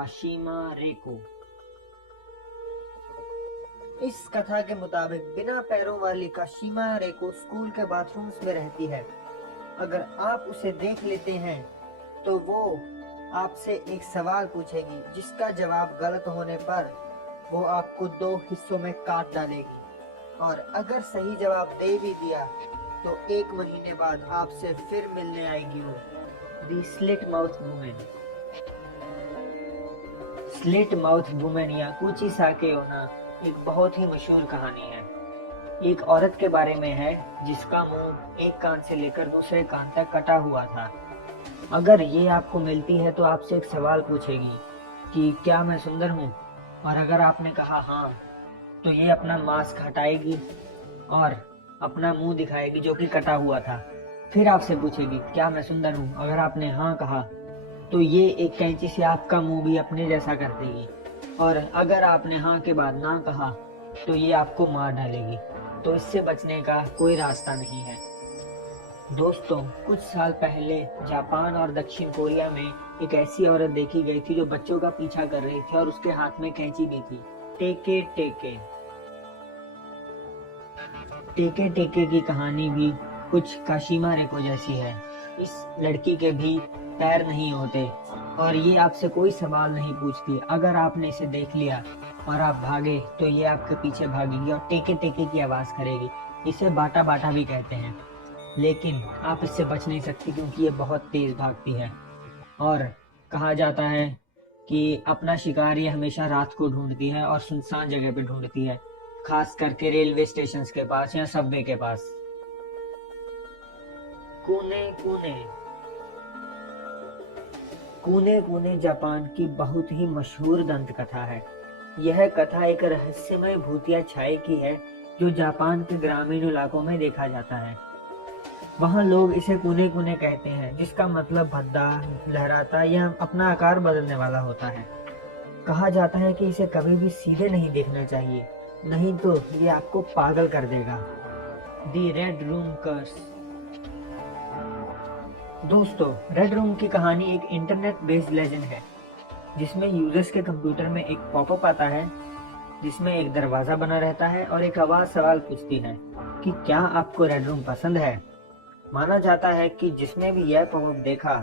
काशिमा रेको। इस कथा के मुताबिक बिना पैरों वाली काशिमा रेको स्कूल के बाथरूम्स में रहती है। अगर आप उसे देख लेते हैं तो वो आपसे एक सवाल पूछेगी, जिसका जवाब गलत होने पर वो आपको दो हिस्सों में काट डालेगी। और अगर सही जवाब दे भी दिया तो 1 महीने बाद आपसे फिर मिलने आएगी वो। The slit mouth women. Slit mouth women या कुची साके ओना एक बहुत ही मशहूर कहानी है। एक औरत के बारे में है जिसका मुंह एक कान से लेकर दूसरे कान तक कटा हुआ था। अगर ये आपको मिलती है तो आपसे एक सवाल पूछेगी कि क्या मैं सुंदर हूँ, और अगर आपने कहा हाँ तो ये अपना मास्क हटाएगी और अपना मुंह दिखाएगी जो कि कटा हुआ था। फिर आपसे पूछेगी क्या मैं सुंदर हूँ, अगर आपने हाँ कहा तो ये एक कैंची से आपका मुंह भी अपने जैसा कर देगी, और अगर आपने हाँ के बाद ना कहा तो ये आपको मार डालेगी। तो इससे बचने का कोई रास्ता नहीं है। दोस्तों, कुछ साल पहले जापान और दक्षिण कोरिया में एक ऐसी औरत देखी गई थी जो बच्चों का पीछा कर रही थी और उसके हाथ में कैंची भी थी। टेके टेके। टेके टेके की कहानी भी कुछ काशिमा रेको जैसी है। इस लड़की के भी पैर नहीं होते और ये आपसे कोई सवाल नहीं पूछती। अगर आपने इसे देख लिया और आप भागे तो ये आपके पीछे भागेगी और टेके टेके की आवाज करेगी। इसे बाटा बाटा भी कहते हैं, लेकिन आप इससे बच नहीं सकती क्योंकि ये बहुत तेज भागती है। और कहा जाता है कि अपना शिकार ये हमेशा रात को ढूंढती है और सुनसान जगह पे ढूंढती है, खास करके रेलवे स्टेशन के पास या सबवे के पास। कूने कूने। कूने कूने जापान की बहुत ही मशहूर दंत कथा है। यह कथा एक रहस्यमय भूतिया छाया की है जो जापान के ग्रामीण इलाकों में देखा जाता है। वहाँ लोग इसे कूने कूने कहते हैं, जिसका मतलब भद्दा, लहराता या अपना आकार बदलने वाला होता है। कहा जाता है कि इसे कभी भी सीधे नहीं देखना चाहिए, नहीं तो ये आपको पागल कर देगा। दी रेड रूम कर्स। दोस्तों, रेड रूम की कहानी एक इंटरनेट बेस्ड लेजेंड है जिसमें यूजर्स के कंप्यूटर में एक पॉपअप आता है जिसमें एक दरवाजा बना रहता है और एक आवाज सवाल पूछती है कि क्या आपको रेड रूम पसंद है। माना जाता है कि जिसने भी यह पॉपअप देखा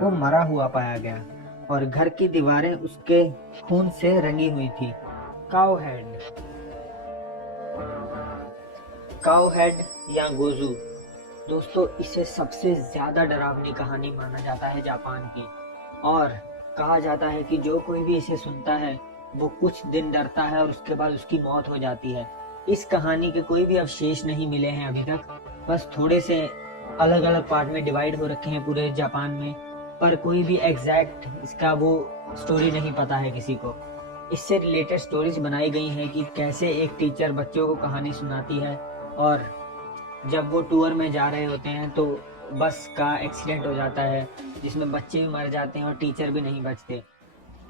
वो मरा हुआ पाया गया और घर की दीवारें उसके खून से रंगी हुई थी। Cow head. काउ हेड या गोजू। दोस्तों, इसे सबसे ज्यादा डरावनी कहानी माना जाता है जापान की, और कहा जाता है कि जो कोई भी इसे सुनता है वो कुछ दिन डरता है और उसके बाद उसकी मौत हो जाती है। इस कहानी के कोई भी अवशेष नहीं मिले हैं अभी तक, बस थोड़े से अलग अलग पार्ट में डिवाइड हो रखे हैं पूरे जापान में, पर कोई भी एग्जैक्ट इसका वो स्टोरी नहीं पता है किसी को। इससे रिलेटेड स्टोरीज बनाई गई हैं कि कैसे एक टीचर बच्चों को कहानी सुनाती है और जब वो टूर में जा रहे होते हैं तो बस का एक्सीडेंट हो जाता है जिसमें बच्चे भी मर जाते हैं और टीचर भी नहीं बचते।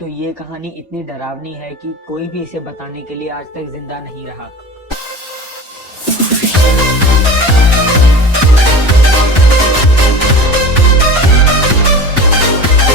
तो ये कहानी इतनी डरावनी है कि कोई भी इसे बताने के लिए आज तक जिंदा नहीं रहा।